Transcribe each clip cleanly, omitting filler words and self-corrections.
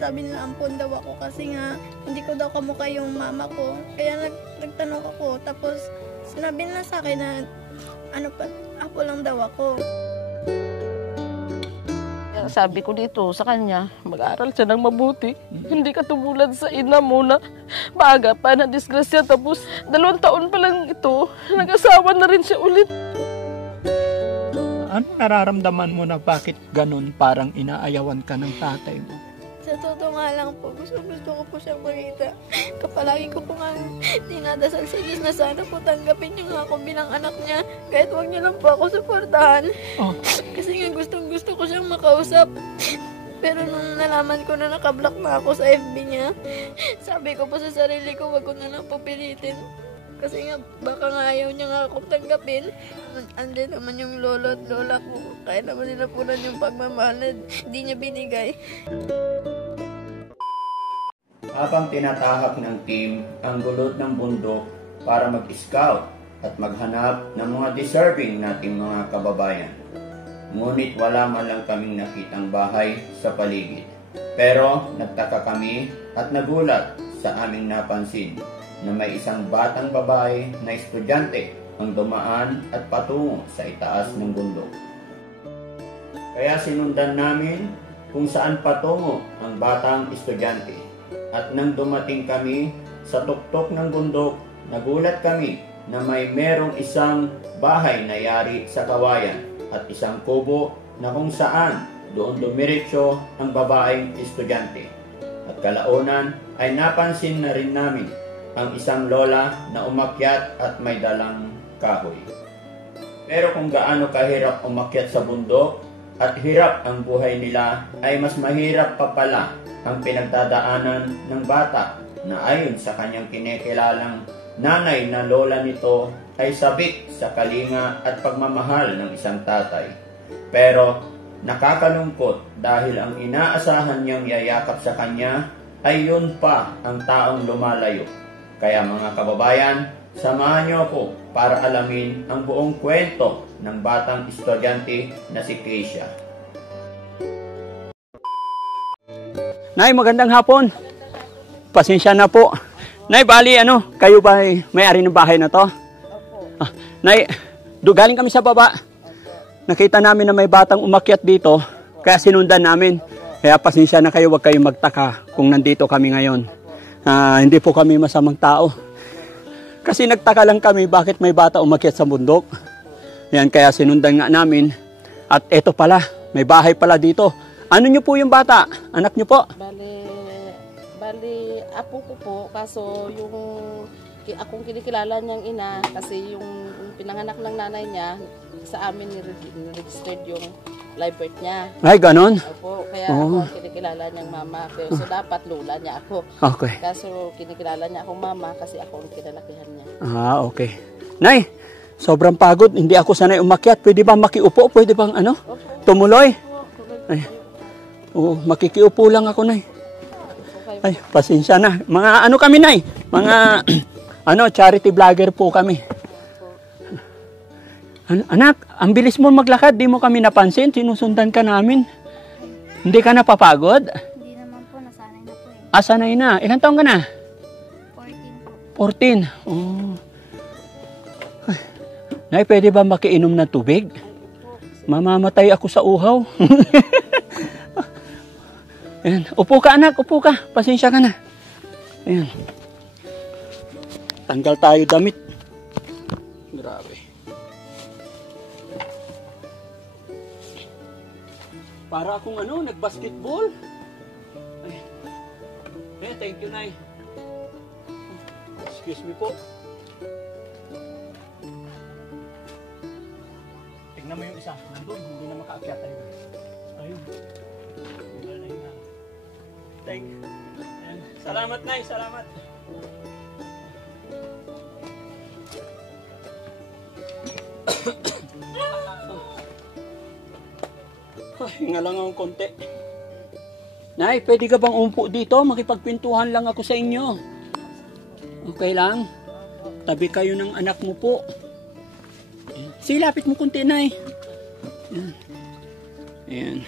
sabi nila ampon daw ako kasi nga hindi ko daw kamukha yung mama ko. Kaya nagtanong ako, tapos sinabi nila sa akin na apo lang daw ako. Sabi ko dito sa kanya, mag-aaral siya ng mabuti. Hindi katulad sa ina mo na maaga pa na disgrasya, tapos 2 taon pa lang ito, nag-asawa na rin siya ulit. Ano nararamdaman mo na bakit ganun parang inaayawan ka ng tatay mo? Sa totoo nga lang po, gusto ko po siyang makita. Kapalagi ko po nga dinadasal sa Diyos na sana po tanggapin niyo nga ako bilang anak niya. Kahit huwag niyo lang po ako suportahan. Oh. Kasi nga gusto ko siyang makausap. Pero nung nalaman ko na nakablock na ako sa FB niya, sabi ko po sa sarili ko, wag ko na lang pupilitin. Kasi nga, baka nga ayaw niya nga akong tanggapin. Andyan naman yung lolo at lola ko. Kaya naman nila punan yung pagmamahal na hindi niya binigay. Habang tinatahak ng team ang gulod ng bundok para mag-scout at maghanap ng mga deserving nating mga kababayan. Ngunit wala man lang kaming nakitang bahay sa paligid. Pero nagtaka kami at nagulat sa aming napansin na may isang batang babae na estudyante ang dumaan at patungo sa itaas ng bundok. Kaya sinundan namin kung saan patungo ang batang estudyante. At nang dumating kami sa tuktok ng bundok, nagulat kami na may merong isang bahay na yari sa kawayan at isang kubo na kung saan doon dumiretso ang babaeng estudyante. At kalaunan ay napansin na rin namin ang isang lola na umakyat at may dalang kahoy. Pero kung gaano kahirap umakyat sa bundok at hirap ang buhay nila, ay mas mahirap pa pala ang pinagdadaanan ng bata na ayon sa kanyang kinikilalang nanay na lola nito ay sabik sa kalinga at pagmamahal ng isang tatay. Pero nakakalungkot dahil ang inaasahan niyang yayakap sa kanya ay yun pa ang taong lumalayo. Kaya mga kababayan, samahan niyo ako para alamin ang buong kwento ng batang estudyante na si Keisha. Nay, magandang hapon. Pasensya na po. Nay, bali kayo ba may-ari ng bahay na to? Opo. Nay, galing kami sa baba. Nakita namin na may batang umakyat dito, kaya sinundan namin. Kaya pasensya na kayo, huwag kayong magtaka kung nandito kami ngayon. Hindi po kami masamang tao. Kasi nagtaka lang kami bakit may bata umakyat sa bundok. Yan, kaya sinundan nga namin. At eto pala, may bahay pala dito. Ano nyo po yung bata? Anak nyo po? Bali, apo ko po. Kaso yung akong kinikilala niyang ina, kasi yung pinanganak ng nanay niya, sa amin ni-registered yung live birth niya. Ay, ganon? Opo, kaya ako kinikilala niyang mama. Pero so dapat lola niya ako. Okay. Kaso kinikilala niya akong mama kasi ako ang kinalakihan niya. Okay. Nay, sobrang pagod. Hindi ako sanay umakyat. Pwede ba makiupo? Pwede bang tumuloy? Ay. Oo, makikiupo lang ako, Nay. Ay, pasensya na. Mga kami, Nay? Mga charity vlogger po kami. Anak, ang bilis mo maglakad, di mo kami napansin, sinusundan ka namin. Hindi ka napapagod? Hindi naman po, nasanay na po eh. Sanay na. Ilan taong ka na? 14 po. 14. Oh. Nay, pwede ba makiinom ng tubig? Mamamatay ako sa uhaw. Ayan. Upo ka, anak, upo ka. Pasensya ka na. Ayan. Tanggal tayo damit. Grabe. Para akong nag-basketball. Ay, thank you, Nay. Excuse me po. Tignan mo yung isa. Nandun, hindi na makaakyat tayo. Ayun. Wala na yun. Thank you. Ayan. Salamat, Nay. Salamat. Hinga lang ang konti. Nay, pwede ka bang umpo dito? Makipagpintuhan lang ako sa inyo. Okay lang? Tabi kayo ng anak mo po. Sige, lapit mo konti, Nay. Ayan. Ayan.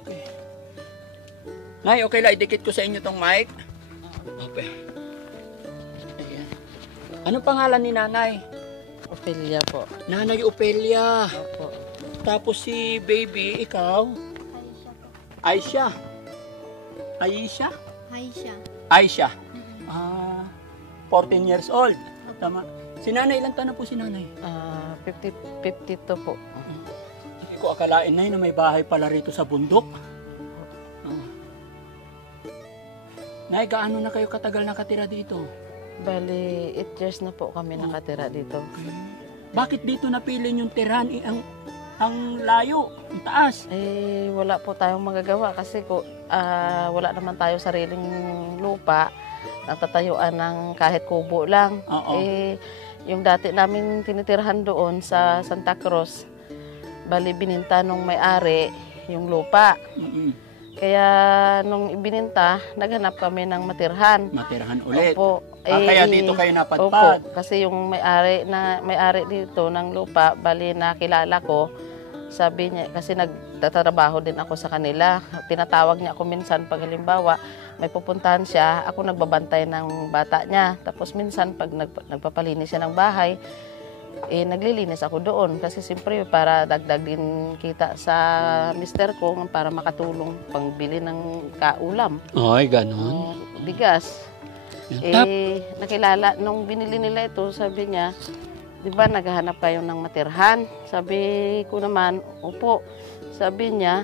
Okay. Nay, okay lang, idikit ko sa inyo tong mic. Okay. Ayan. Anong pangalan ni nanay? Ophelia po. Nanay Opelia. Opo. Tapos si baby, ikaw? Aisha. Aisha? Aisha. Aisha. 14 years old. Tama. Si nanay, ilang taon na po si nanay? 52 po. Hindi ko akalain na may bahay pala rito sa bundok. Nay, gaano na kayo katagal nakatira dito? Bali, 8 years na po kami nakatira dito. Bakit dito napili yung tirahan? Ang layo, ang taas. Wala po tayong magagawa kasi wala naman tayo sariling lupa. Natatayuan ng kahit kubo lang. Oo. Yung dati namin tinitirhan doon sa Santa Cruz, bali bininta nung may-ari yung lupa. Mm-mm. Kaya nung ibininta, naghanap kami ng matirhan. Matirhan ulit. Opo. Kaya dito kayo napadpad. Opo, kasi yung may-ari dito ng lupa, bali nakilala ko, sabi niya, kasi nagtatrabaho din ako sa kanila. Tinatawag niya ako minsan pag halimbawa, may pupuntahan siya, ako nagbabantay ng bata niya. Tapos minsan pag nagpapalinis siya ng bahay, naglilinis ako doon kasi siyempre para dagdag din kita sa mister ko para makatulong pangbili ng kaulam. Ay, ganon. Bigas. Nakilala, nung binili nila ito, sabi niya, di ba naghahanap kayo ng matirhan? Sabi ko naman, opo. Sabi niya,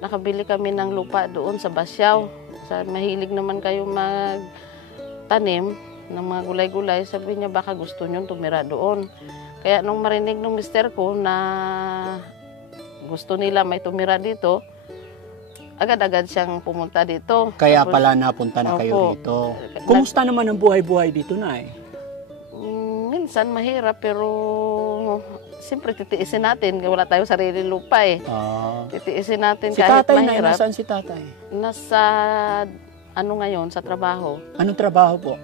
nakabili kami ng lupa doon sa Basyaw. Mahilig naman kayo magtanim ng mga gulay-gulay. Sabi niya, baka gusto niyo tumira doon. Kaya nung marinig ng mister ko na gusto nila may tumira dito, agad-agad siyang pumunta dito. Kaya Tapos, pala napunta na kayo opo. dito. Kumusta naman ang buhay-buhay dito, Nay? Minsan mahirap pero siyempre titiisin natin. Wala tayong sarili lupa eh. Titiisin natin Si kahit tatay, Nay, mahirap. nasaan si tatay? Nasa ngayon, sa trabaho. Anong trabaho po?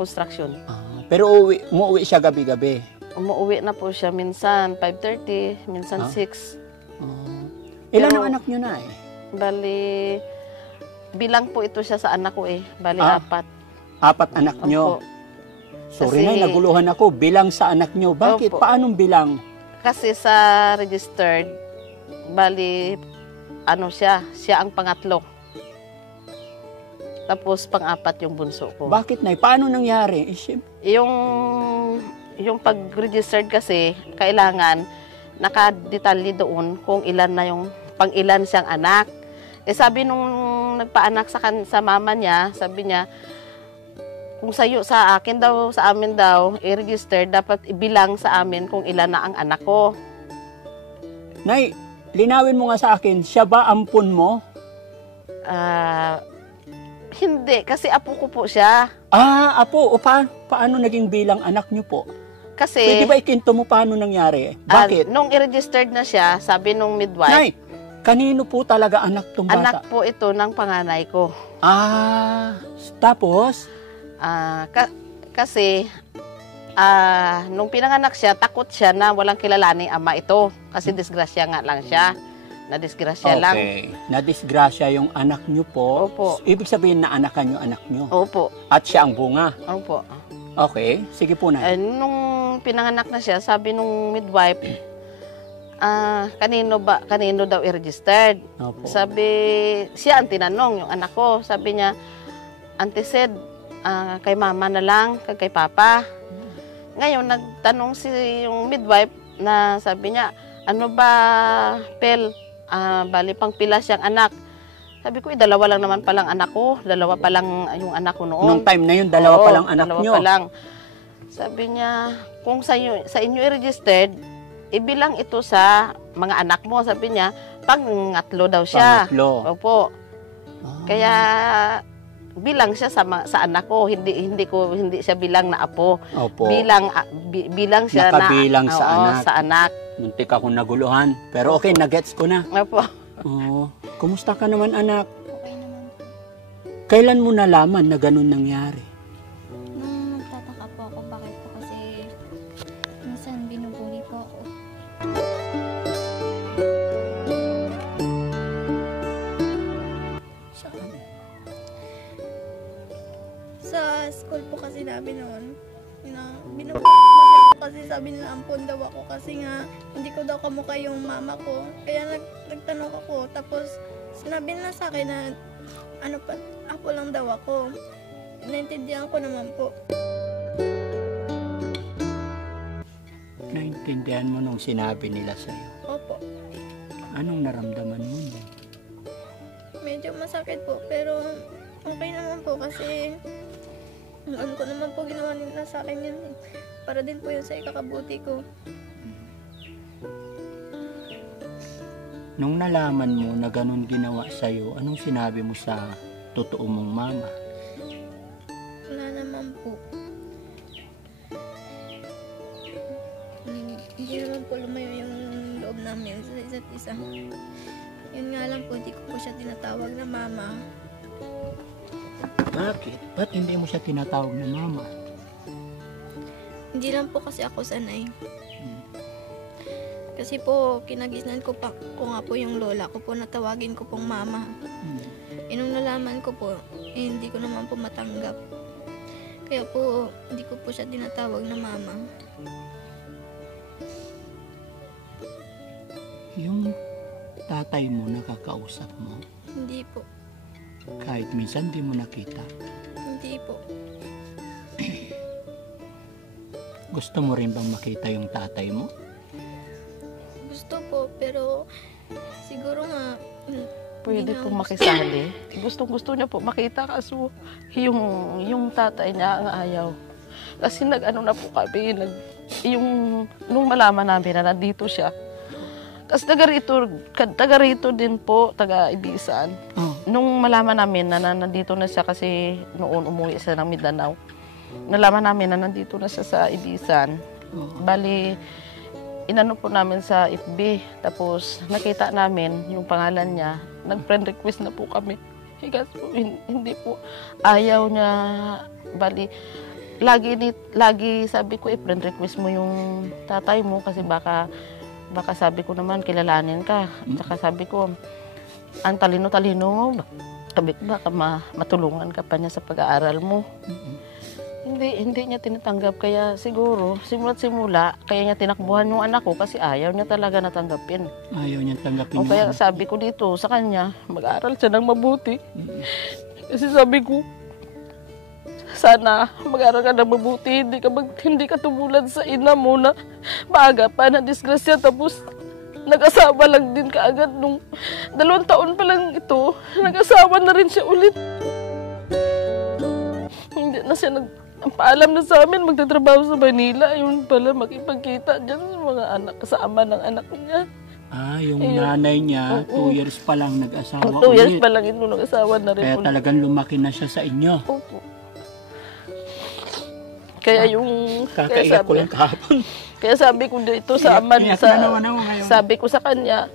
Construction. Pero umuwi siya gabi-gabi. Umuwi na po siya minsan 5:30, minsan 6. Ilan Pero- ang anak niyo, Nay? Bali, bilang po ito siya sa anak ko eh. Bali, 4. 4 anak niyo. Opo. Sorry, Kasi- Nay, naguluhan ako. Bilang sa anak niyo. Bakit? Opo. Paanong bilang? Kasi sa registered, bali, siya ang pangatlo. Tapos pang-4 yung bunso ko. Bakit, Nay? Paano nangyari? Yung pag-registered kasi, kailangan nakadetalye doon kung ilan na yung pang-ilan siyang anak. Sabi nung nagpaanak sa mama niya, sabi niya, kung sa akin daw, sa amin daw, i-register, dapat ibilang sa amin kung ilan na ang anak ko. Nay, linawin mo nga sa akin, siya ba ampun mo? Hindi, kasi apo ko po siya. Apo. O paano naging bilang anak niyo po? Kasi, Pwede ba ikinto mo paano nangyari? Bakit? nung i-registered na siya, sabi nung midwife, Nay, kanino po talaga anak tong bata? anak po ito ng panganay ko. Tapos? Kasi, nung pinanganak siya, takot siya na walang kilalaning ama ito. Kasi disgrasya nga lang siya. Na-disgrasya lang. Okay. Na-disgrasya yung anak niyo po. Opo. Ibig sabihin na anakan yung anak niyo. Opo. At siya ang bunga. Opo. Okay. Sige po, Nay. Nung pinanganak na siya, sabi nung midwife, kanino daw i-registered? Opo. Sabi, siya ang tinanong, yung anak ko. Sabi niya, Auntie said, kay mama na lang, kay papa. Ngayon, nagtanong yung midwife na sabi niya, ano ba, Pel, bali pang pila siyang anak. Sabi ko, 2 lang naman palang anak ko. 2 pa lang yung anak ko noon. Nung time na yun, 2 pa lang anak 2 niyo. pa lang. Sabi niya, kung sa inyo i-registered, ibilang ito sa mga anak mo. Sabi niya, pangatlo daw siya. Pangatlo. Opo. Kaya bilang siya sa anak ko, hindi siya bilang na apo. Opo. Bilang siya Nakabilang sa oo, anak. sa anak. Muntik akong naguluhan. Pero okay, nagets ko na. Opo. Kumusta ka naman, anak? Okay naman po. Kailan mo nalaman na ganun nangyari? Nung nagtataka po ako, bakit po kasi minsan binubuli po ako. school po kasi namin noon. Binubuhat po kasi sabi nila ampon daw ako kasi nga hindi ko daw kamukha yung mama ko. Kaya nagtanong ako. Tapos sinabi nila sa akin na apo lang daw ako. Naintindihan ko naman po. Naintindihan mo nung sinabi nila sa'yo? Opo. Anong naramdaman mo nun? Medyo masakit po, pero okay naman po kasi ano ko naman po ginawa nila sa akin yun. Para din po yun sa ikakabuti ko. Nung nalaman mo na ganun ginawa sa'yo, anong sinabi mo sa totoo mong mama? Wala naman po. Hindi naman po lumayo yung loob namin sa isa't isa. Yun nga lang po, hindi ko po siya tinatawag na mama. Bakit? Ba't hindi mo siya tinatawag na mama? Hindi lang po kasi ako sanay. Kasi po, kinagisnan ko nga po yung lola ko po, natawagin ko pong mama. Nung nalaman ko po, hindi ko naman po matanggap. Kaya po, hindi ko po siya tinatawag na mama. Yung tatay mo nakakausap mo? Hindi po. Kahit minsan di mo nakita? Hindi po. Gusto mo rin bang makita yung tatay mo? Gusto po, pero siguro nga Pwede hindi po na makisali. Gustong-gusto niya po makita kaso yung tatay niya ang ayaw. Kasi nag-ano na po kami, nung malaman namin na nandito siya. Kasi taga rito din po, taga Ibisan. Oh. Nung malaman namin na nandito na siya kasi noon umuwi siya ng Mindanao. Nalaman namin na nandito na siya sa Ibisan. Bali, inano po namin sa FB. Tapos nakita namin yung pangalan niya. Nag-friend request na po kami. Higas po, hindi po. Ayaw niya. Bali, lagi sabi ko, friend request mo yung tatay mo kasi baka sabi ko naman, kilalanin ka. Tsaka sabi ko, ang talino-talino mo. Sabi ko, baka matulungan ka pa niya sa pag-aaral mo. Hindi niya tinatanggap. Kaya siguro, simula, kaya niya tinakbuhan yung anak ko kasi ayaw niya talaga natanggapin. Ayaw niya tanggapin O kaya sabi ko dito sa kanya, mag-aaral siya ng mabuti. Kasi sabi ko, sana mag-aaral ka ng mabuti, hindi ka tumulad sa ina mo na maaga pa na disgrasya tapos nag-asawa lang din kaagad nung 2 taon pa lang ito, nag-asawa na rin siya ulit. Hindi na siya paalam na sa amin, magtatrabaho sa Manila, ayun pala makipagkita dyan sa mga anak, kasama ng anak niya. Yung nanay niya, 2 years pa lang nag-asawa 2 years ulit. pa lang ito nag-asawa na rin Kaya ulit. talagang lumaki na siya sa inyo. Opo. Kaya Kakaiyak ko lang kahapon. Kaya sabi ko dito sa aman, Iyak na naman ako ngayon. sabi ko sa kanya,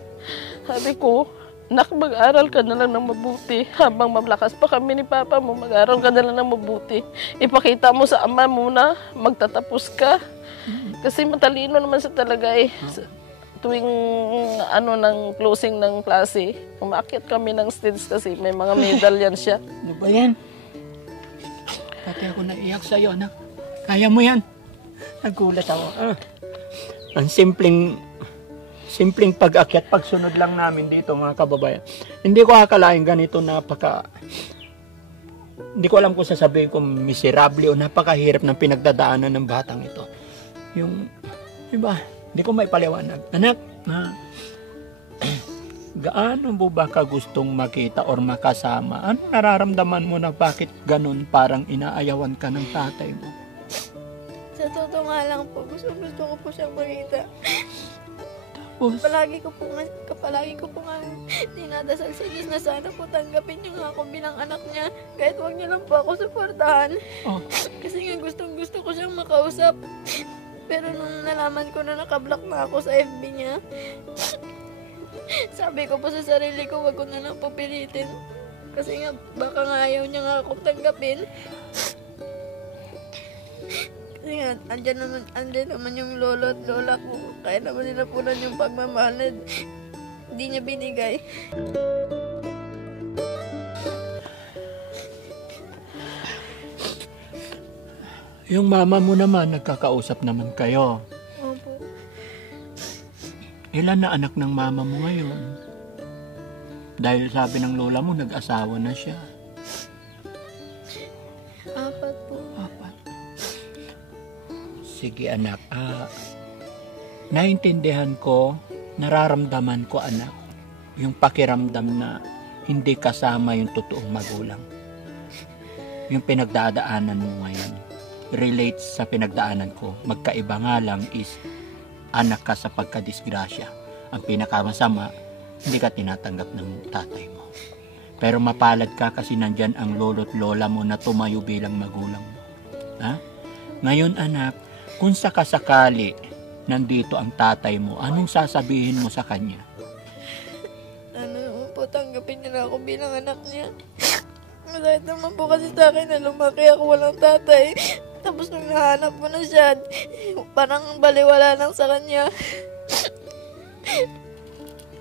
sabi ko, nak, mag-aral ka na lang ng mabuti. Habang mamlakas pa kami ni Papa mo, mag-aral ka na lang ng mabuti. Ipakita mo sa ama mo na magtatapos ka. Kasi matalino naman siya talaga eh. Tuwing ng closing ng klase, umakyat kami ng stage kasi may mga medalyan siya. Ano ba yan? Pati ako naiyak sa'yo, anak. Kaya mo yan. Nagulat ako. Ang simpleng pag-akyat, pagsunod lang namin dito mga kababayan. Hindi ko akalain ganito hindi ko alam kung sasabihin ko miserable o napakahirap ng pinagdadaanan ng batang ito. Diba? Hindi ko may paliwanag. Anak, gaano mo ba ka gustong makita or makasama? Ano nararamdaman mo na bakit ganun parang inaayawan ka ng tatay mo? Sa totoo nga lang po, gusto ko po siyang makita. Tapos, Palagi ko po nga dinadasal sa Diyos na sana po tanggapin niyo nga ako bilang anak niya. Kahit wag niyo lang po ako suportahan. Kasi nga gusto ko siyang makausap. Pero nung nalaman ko na nakablock na ako sa FB niya, sabi ko po sa sarili ko, wag ko na lang pupilitin. Kasi nga, baka nga ayaw niya nga akong tanggapin. Kasi nga, andyan naman yung lolo at lola ko. Kaya naman nila punan yung pagmamahal na hindi niya binigay. Yung mama mo naman, nagkakausap naman kayo. Opo. Ilan na anak ng mama mo ngayon? Dahil sabi ng lola mo, nag-asawa na siya. 4 po. 4. Sige anak, naintindihan ko, nararamdaman ko anak, yung pakiramdam na hindi kasama yung totoong magulang. Yung pinagdadaanan mo ngayon, relates sa pinagdaanan ko. Magkaiba nga lang is anak ka sa pagkadisgrasya. Ang pinakamasama, hindi ka tinatanggap ng tatay mo. Pero mapalad ka kasi nandyan ang lolo't lola mo na tumayo bilang magulang mo. Ha? Ngayon anak, kung sakasakali nandito ang tatay mo, anong sasabihin mo sa kanya? Ano po, tanggapin niya na ako bilang anak niya. Masakit naman po kasi sa akin na lumaki ako walang tatay. Tapos nung nahanap ko na siya, parang baliwala lang sa kanya.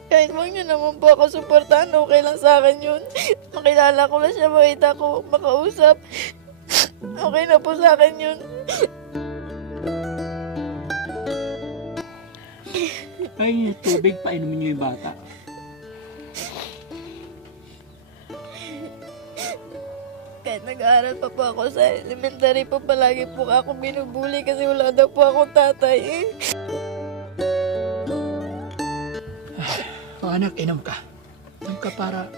Kahit wag niya naman po ako suportahan, okay lang sa akin yun. Makilala ko na siya, makita ko, makausap. Okay na po sa akin yun. Ay, tubig, painumin niyo yung bata. Kahit nag-aaral pa po ako sa elementary po, palagi po ako binubuli kasi wala daw po akong tatay. O anak, inom ka. Inom ka para...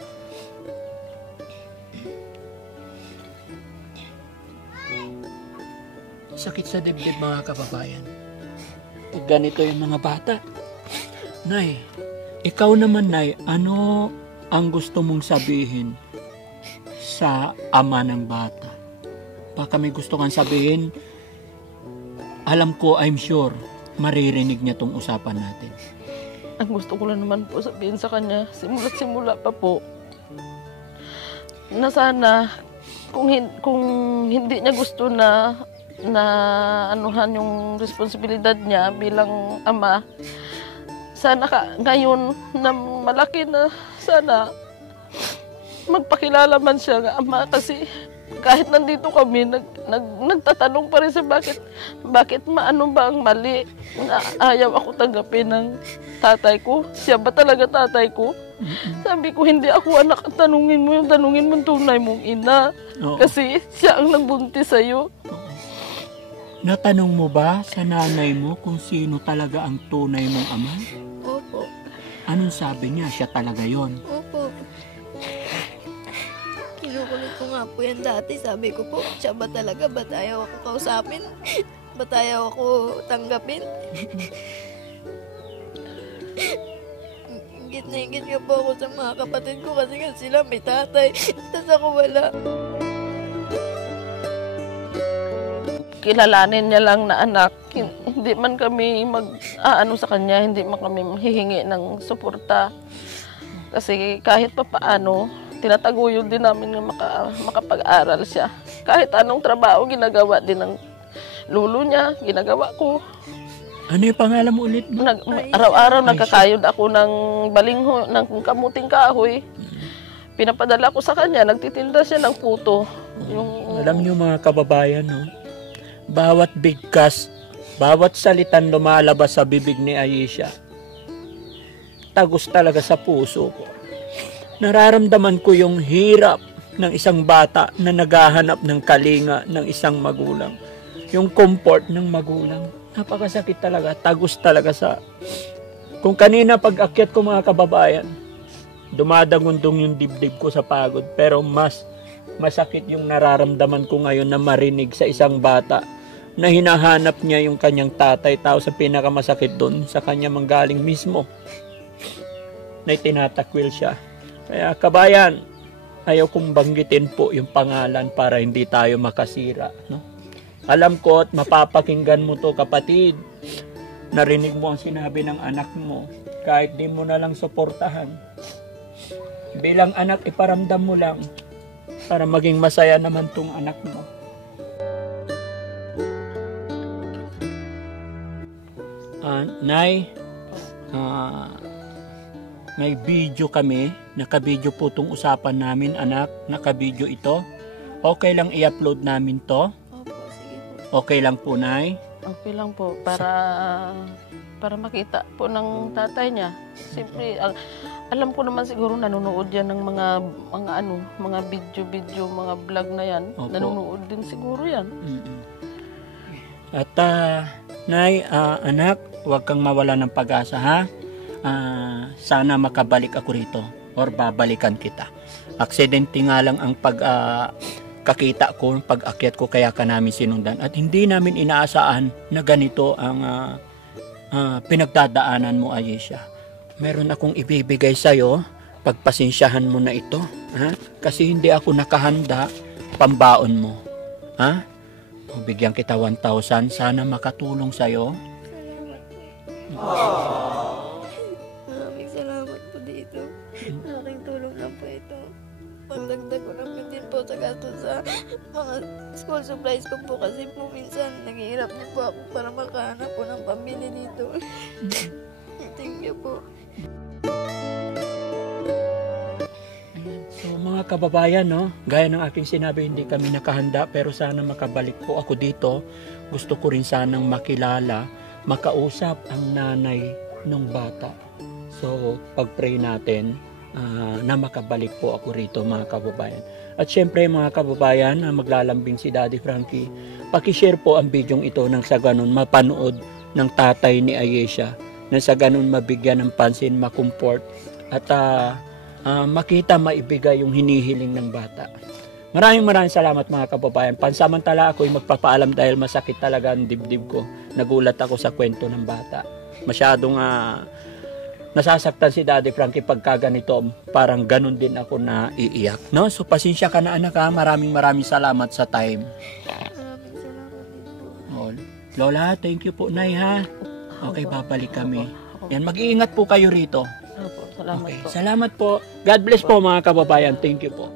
Sakit sa dibdib mga kababayan. Pag ganito yung mga bata. Nay, ikaw naman Nay, ano ang gusto mong sabihin sa ama ng bata? Baka may gusto kang sabihin, alam ko, I'm sure, maririnig niya tong usapan natin. Ang gusto ko lang naman po sabihin sa kanya, simula't-simula pa po, na sana kung hindi niya gusto na anuhan yung responsibilidad niya bilang ama, sana ngayon na malaki na, sana magpakilala man siya nga ama, kasi kahit nandito kami, nagtatanong pa rin sa bakit maano ba ang mali na ayaw ako tanggapin ng tatay ko. Siya ba talaga tatay ko? Sabi ko, hindi ako anak. Tanungin mo yung tunay mong ina. Oo. Kasi siya ang nagbuntis sa'yo. Natanong mo ba sa nanay mo kung sino talaga ang tunay mong ama? Opo. Anong sabi niya? Siya talaga yon. Opo. Kinukulit ko nga po yan dati. Sabi ko po, siya ba talaga? Ba't ayaw ako kausapin? Ba't ayaw ako tanggapin? Ingit na ingit ka po ako sa mga kapatid ko kasi nga sila may tatay. Tapos ako wala. Kilalanin niya lang na anak. Hindi man kami mag-aano sa kanya, hindi man kami hihingi ng suporta. Kasi kahit pa paano, tinataguyod din namin na makapag-aral siya. Kahit anong trabaho, ginagawa din ng lulo niya, ginagawa ko. Ano yung pangalan mo ulit? Araw-araw nagkakayod ako ng balingho, ng kamuting kahoy. Pinapadala ko sa kanya, nagtitinda siya ng puto. Alam niyo mga kababayan, no? Bawat bigkas, bawat salitan lumalabas sa bibig ni Aisha, tagos talaga sa puso ko. Nararamdaman ko yung hirap ng isang bata na naghahanap ng kalinga ng isang magulang. Yung comfort ng magulang. Napakasakit talaga, tagos talaga sa... Kung kanina pag-akyat ko mga kababayan, dumadagundong yung dibdib ko sa pagod. Pero mas masakit yung nararamdaman ko ngayon na marinig sa isang bata na hinahanap niya yung kanyang tatay. Tao sa pinakamasakit doon, sa kanya manggaling mismo na itinatakwil siya. Kaya kabayan, ayaw kong banggitin po yung pangalan para hindi tayo makasira, no? Alam ko at mapapakinggan mo to kapatid. Narinig mo ang sinabi ng anak mo. Kahit di mo na lang suportahan. Bilang anak, iparamdam mo lang para maging masaya naman tong anak mo. Nay, may video kami. Naka-video po tong usapan namin, anak. Naka-video ito. Okay lang i-upload namin to. Opo, sige po. Okay lang po, Nay? Okay lang po, para makita po ng tatay niya. Siyempre, alam ko naman siguro nanonood yan ng mga video, mga vlog na yan. Opo. Nanonood din siguro yan. At Nay, anak, huwag kang mawala ng pag-asa, ha? Sana makabalik ako rito or babalikan kita. Aksidente nga lang ang kakita ko, pag-akyat ko, kaya ka namin sinundan. At hindi namin inaasahan na ganito ang pinagdadaanan mo, Ayesha. Meron akong ibibigay sa'yo, pagpasensyahan mo na ito. Ha? Kasi hindi ako nakahanda, pambaon mo. Ha? O, bigyan kita 1,000, sana makatulong sa'yo. Maraming salamat po dito. Aking tulong lang po ito. Pagdagdag ko lang din po sa gastos sa mga school supplies ko po kasi po minsan naghihirap din po ako para makahanap po ng pambili dito. Thank you po. So mga kababayan, no, gaya ng aking sinabi, hindi kami nakahanda pero sana makabalik po ako dito. Gusto ko rin sanang makilala, makausap ang nanay ng bata. So pag-pray natin na makabalik po ako rito, mga kababayan. At syempre mga kababayan, maglalambing si Daddy Frankie, pakishare po ang bidyong ito nang sa ganun mapanood ng tatay ni Ayesha, nang sa ganun mabigyan ng pansin, makumport at makita, maibigay yung hinihiling ng bata. Maraming salamat mga kababayan. Pansamantala ako ay magpapaalam dahil masakit talaga ang dibdib ko. Nagulat ako sa kwento ng bata. Masyadong nasasaktan si Daddy Frankie pagka ganito. Parang ganun din ako na iiyak. No? So pasensya ka na, anak, ha? Maraming salamat sa time. Maraming salamat din po. Oh, Lola, thank you po, Nay, ha? Okay, babalik kami. Yan, mag-iingat po kayo rito. Salamat Okay, po. salamat po. God bless po mga kababayan. Thank you po.